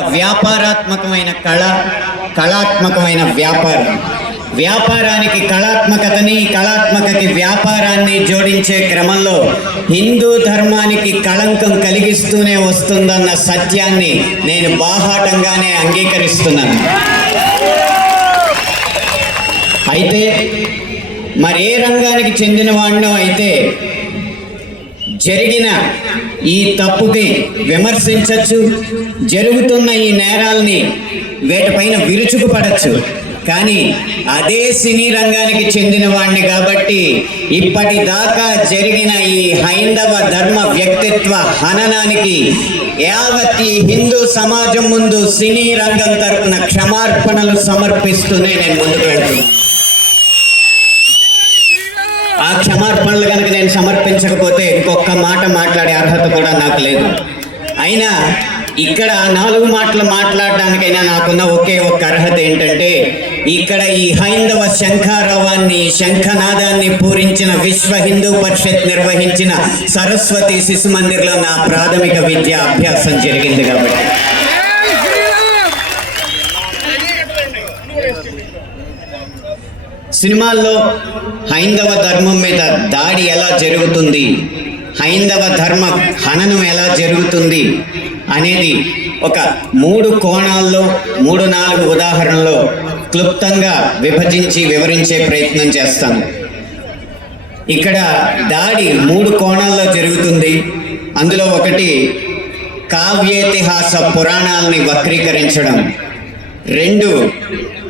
వ్యాపారాత్మకమైన కళ కళాత్మకమైన వ్యాపారం. వ్యాపారానికి కళాత్మకతని కళాత్మకకి వ్యాపారాన్ని జోడించే క్రమంలో హిందూ ధర్మానికి కళంకం కలిగిస్తూనే వస్తుందన్న సత్యాన్ని నేను బాహాటంగానే అంగీకరిస్తున్నాను. అయితే మరి ఏ రంగానికి చెందిన వాడినో అయితే జరిగిన ఈ తప్పుకి విమర్శించవచ్చు జరుగుతున్న ఈ నేరాల్ని వీటిపైన విరుచుకుపడచ్చు. కానీ అదే సినీ రంగానికి చెందిన వాడిని కాబట్టి ఇప్పటిదాకా జరిగిన ఈ హైందవ ధర్మ వ్యక్తిత్వ హననానికి యావత్ ఈ హిందూ సమాజం ముందు సినీ రంగం తరపున క్షమార్పణలు సమర్పిస్తూనే నేను ముందుకు వెళ్తున్నాను. ఆ క్షమార్పణలు నేను సమర్పించకపోతే ఇంకొక మాట మాట్లాడే అర్హత కూడా నాకు లేదు. అయినా ఇక్కడ నాలుగు మాటలు మాట్లాడడానికైనా నాకున్న ఒకే ఒక్క అర్హత ఏంటంటే ఇక్కడ ఈ హైందవ శంఖారవాన్ని శంఖనాదాన్ని పూరించిన విశ్వ హిందూ పరిషత్ నిర్వహించిన సరస్వతి శిశు మందిర్లో నా ప్రాథమిక విద్య అభ్యాసం జరిగింది కాబట్టి. సినిమాల్లో హైందవ ధర్మం మీద దాడి ఎలా జరుగుతుంది? హైందవ ధర్మ హననం ఎలా జరుగుతుంది? అనేది ఒక మూడు కోణాల్లో మూడు నాలుగు ఉదాహరణలో క్లుప్తంగా విభజించి వివరించే ప్రయత్నం చేస్తాను. ఇక్కడ దాడి మూడు కోణాల్లో జరుగుతుంది. అందులో ఒకటి కావ్యేతిహాస పురాణాలని వక్రీకరించడం. రెండు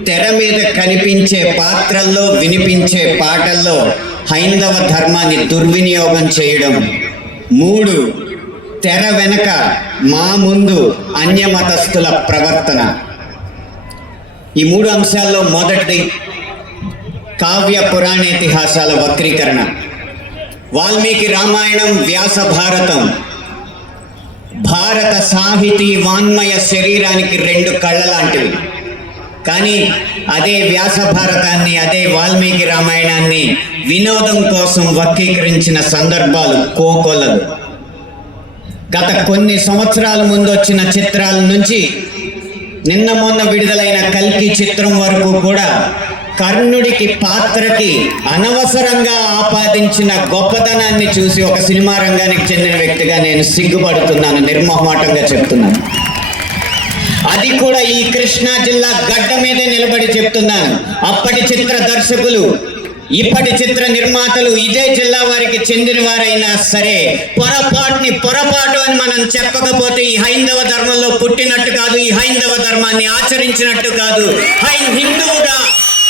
తెర మీద కనిపించే పాత్రల్లో వినిపించే పాటల్లో హైందవ ధర్మాన్ని దుర్వినియోగం చేయడం. మూడు తెర వెనక మా ముందు అన్యమతస్థుల ప్రవర్తన. ఈ మూడు అంశాల్లో మొదటిది కావ్య పురాణేతిహాసాల వక్రీకరణ. వాల్మీకి రామాయణం వ్యాస భారతం. భారత సాహితీ వాన్మయ శరీరానికి రెండు కళ్ళ లాంటివి కానీ అదే వ్యాస భారతాన్ని అదే వాల్మీకి రామాయణాన్ని వినోదం కోసం వక్రీకరించిన సందర్భాలు కోకొల్లలు గత కొన్ని సంవత్సరాల ముందు వచ్చిన చిత్రాల నుంచి నిన్న మొన్న విడుదలైన కల్కి చిత్రం వరకు కూడా కర్ణుడికి పాత్రకి అనవసరంగా ఆపాదించిన గొప్పతనాన్ని చూసి ఒక సినిమా రంగానికి చెందిన వ్యక్తిగా నేను సిగ్గుపడుతున్నాను నిర్మోహమాటంగా చెప్తున్నాను. అది కూడా ఈ కృష్ణా జిల్లా గడ్డ మీదే నిలబడి చెప్తున్నాను. అప్పటి చిత్ర దర్శకులు ఇప్పటి చిత్ర నిర్మాతలు ఇదే జిల్లా వారికి చెందిన వారైనా సరే పొరపాటుని పొరపాటు అని మనం చెప్పకపోతే ఈ హైందవ ధర్మంలో పుట్టినట్టు కాదు ఈ హైందవ ధర్మాన్ని ఆచరించినట్టు కాదు. హై హిందువుగా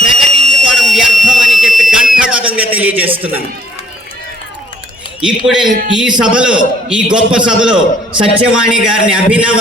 ప్రకటించుకోవడం వ్యర్థం అని చెప్పి గంటపదంగా తెలియజేస్తున్నాను. ఇప్పుడే ఈ సభలో ఈ గొప్ప సభలో సత్యవాణి గారిని అభినవ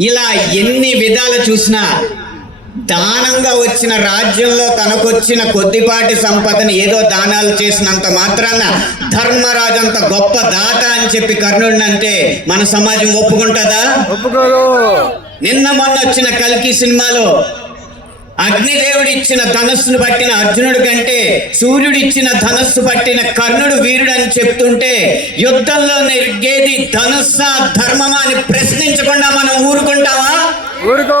ఇలా ఎన్ని విధాలు చూసినా దానంగా వచ్చిన రాజ్యంలో తనకొచ్చిన కొద్దిపాటి సంపదని ఏదో దానాలు చేసినంత మాత్రాన ధర్మరాజు అంత గొప్ప దాత అని చెప్పి కర్ణుడిని అంటే మన సమాజం ఒప్పుకుంటుందా? ఒప్పుకోరు నిన్న మొన్న వచ్చిన కల్కి సినిమాలో అగ్నిదేవుడు ఇచ్చిన ధనస్సును పట్టిన అర్జునుడి కంటే సూర్యుడు ఇచ్చిన ధనస్సు పట్టిన కర్ణుడు వీరుడు అని చెప్తుంటే యుద్ధంలో నెరిగేది ధనుస్సా ధర్మమా అని ప్రశ్నించకుండా మనం ఊరుకుంటామా ఊరుకో.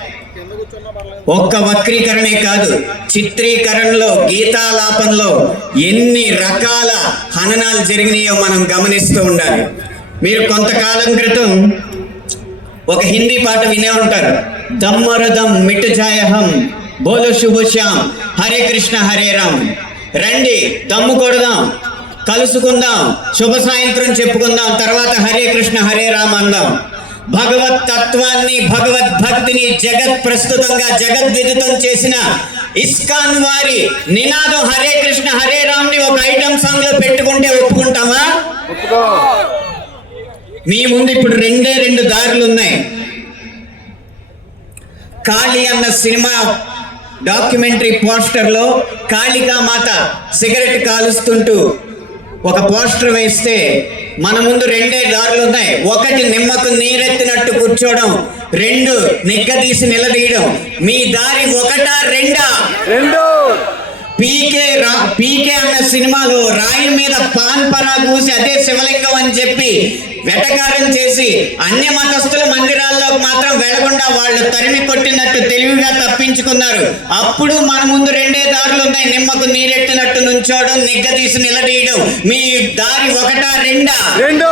ఒక్క వక్రీకరణే కాదు చిత్రీకరణలో గీతాలాపంలో ఎన్ని రకాల హననాలు జరిగినాయో మనం గమనిస్తూ ఉండాలి. మీరు కొంతకాలం క్రితం ఒక హిందీ పాట వినే ఉంటారు. దమ్మరదం మిట్టు జాయహం బోలో శుభశ్యాం శ్యామ్ హరే కృష్ణ హరే రామ్. రండి దమ్ము కొడదాం కలుసుకుందాం శుభ సాయంత్రం చెప్పుకుందాం తర్వాత హరే కృష్ణ హరే రామ్ అందాం. భగవత్ తత్వాన్ని భగవద్ భక్తిని జగత్ ప్రస్తుతంగా జగద్విదితం చేసిన ఇస్కాన్ వారి నినాదం హరే కృష్ణ హరే రామ్ని ఒక ఐటమ్ సాంగ్లో పెట్టుకుంటే ఒప్పుకుంటామా? మీ ముందు ఇప్పుడు రెండే రెండు దారులు ఉన్నాయి. కాళీ అన్న సినిమా డాక్యుమెంటరీ పోస్టర్లో కాళికా మాత సిగరెట్ కాలుస్తుంటూ ఒక పోస్టర్ వేస్తే మన ముందు రెండే దారులు ఉన్నాయి. ఒకటి నిమ్మకు నీరెత్తినట్టు కూర్చోవడం రెండు నిగ్గదీసి నిలదీయడం. మీ దారి ఒకటా రెండా? రెండు. పీకే పీకే అన్న సినిమాలో రాయిల మీద పాన్ పరా కూసి అదే శివలింగం అని చెప్పి వెటకారం చేసి అన్య మతస్థుల మందిరాల్లో మాత్రం వెళ్ళకుండా వాళ్ళు తరిమి కొట్టినట్టు తెలివిగా తప్పించుకున్నారు. అప్పుడు మన ముందు రెండే దారులు ఉన్నాయి. నిమ్మకు నీరెట్టినట్టు నుంచోవడం నిగ్గదీసి నిలదీయడం. మీ దారి ఒకటా రెండా? రెండు.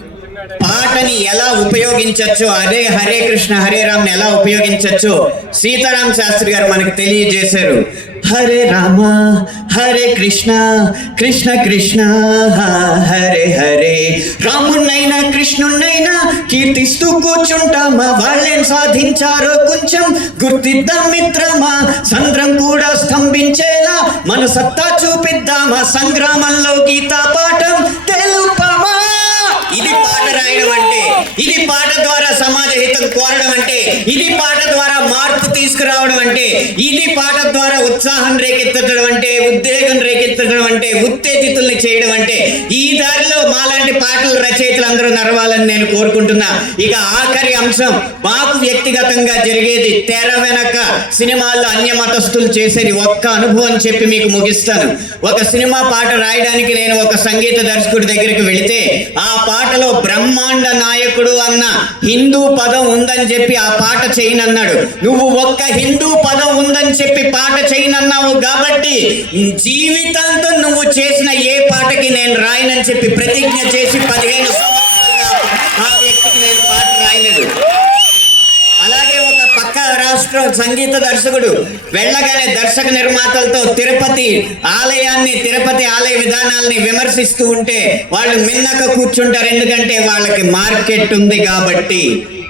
పాటని ఎలా ఉపయోగించవచ్చు అదే హరే కృష్ణ హరే రామ్ ఎలా ఉపయోగించవచ్చు సీతారాం శాస్త్రి గారు మనకు తెలియజేశారు. హరే రామ హరే కృష్ణ కృష్ణ కృష్ణ హరే హరే. రాముణ్ణైనా కృష్ణుణ్ణైనా కీర్తిస్తూ కూర్చుంటామా? వాళ్ళేం సాధించారో కొంచెం గుర్తిద్దాం మిత్రమా? సంద్రం కూడా స్తంభించేలా మన సత్తా చూపిద్దామా? సంగ్రామంలో గీతా పాఠం తెలుపమా ఇది పాట ద్వారా సమాజ హితం కోరడం అంటే ఇది పాట ద్వారా మార్పు రావడం అంటే ఇది పాట ద్వారా ఉత్సాహం రేకెత్తడం అంటే ఉద్వేగం రేకెత్తడం అంటే ఉత్తేజితుల్ని చేయడం అంటే ఈ దారిలో మాలాంటి పాటల రచయితలు అందరూ నడవాలని నేను కోరుకుంటున్నా. ఇక ఆఖరి అంశం మాకు వ్యక్తిగతంగా జరిగేది తెర వెనక సినిమాల్లో అన్య మతస్థులు చేసేది ఒక్క అనుభవం చెప్పి మీకు ముగిస్తాను. ఒక సినిమా పాట రాయడానికి నేను ఒక సంగీత దర్శకుడి దగ్గరికి వెళితే ఆ పాటలో బ్రహ్మాండ నాయకుడు అన్న హిందూ పదం ఉందని చెప్పి ఆ పాట చేయనన్నాడు. నువ్వు ఒక్క హిందూ పదం ఉందని చెప్పి పాట చేయనన్నావు కాబట్టి జీవితాంతం నువ్వు చేసిన ఏ పాటకి నేను రాయనని చెప్పి ప్రతిజ్ఞ చేసి పదిహేను ఆ వ్యక్తికి నేను పాట రాయలేదు. అలాగే ఒక పక్క రాష్ట్ర సంగీత దర్శకుడు వెళ్ళగానే దర్శక నిర్మాతలతో తిరుపతి ఆలయాన్ని తిరుపతి ఆలయ విధానాల్ని విమర్శిస్తూ ఉంటే వాళ్ళు మిన్నక కూర్చుంటారు. ఎందుకంటే వాళ్ళకి మార్కెట్ ఉంది కాబట్టి.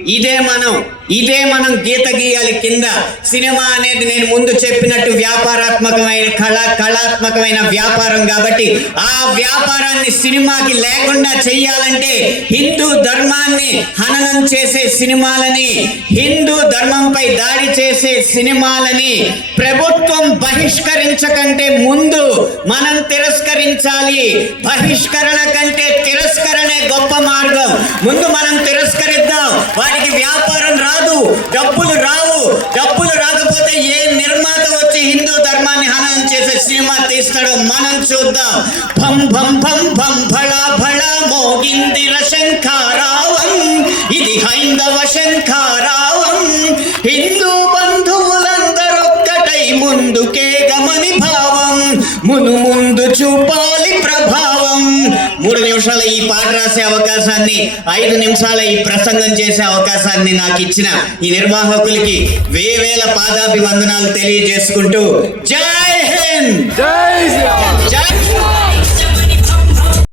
ఇదే మనం ఇదే మనం గీత గీయాలి కింద. సినిమా అనేది నేను ముందు చెప్పినట్టు వ్యాపారాత్మకమైన కళ కళాత్మకమైన వ్యాపారం కాబట్టి ఆ వ్యాపారాన్ని సినిమాకి లేకుండా చెయ్యాలంటే హిందూ ధర్మాన్ని హననం చేసే సినిమాలని హిందూ ధర్మంపై దాడి చేసే సినిమాలని ప్రభుత్వం బహిష్కరించకంటే ముందు మనం తిరస్కరించాలి. బహిష్కరణ కంటే తిరస్కరణే గొప్ప మార్గం. ముందు మనం తిరస్కరిద్దాం. వారికి వ్యాపారం రాదు. డబ్బులు రావు. డబ్బులు రాకపోతే ఏ నిర్మాత వచ్చి హిందూ ధర్మాన్ని హననం చేసే సినిమా తీస్తాడో మనం చూద్దాం. భం భం భం భం భళ భళ మోగిందిర శంఖారావం. ఇది హైందవ శంఖారావం. హిందూ బంధువులందరొక్కటై ముందుకే గమని భావం. మును ముందు చూపా నిమిషాల ఈ పాట రాసే అవకాశాన్ని ఐదు నిమిషాల ఈ ప్రసంగం చేసే అవకాశాన్ని నాకు ఇచ్చిన ఈ నిర్వాహకులకి వేవేల పాదాభివందనాలు తెలియజేసుకుంటూ జై హింద్! జై జై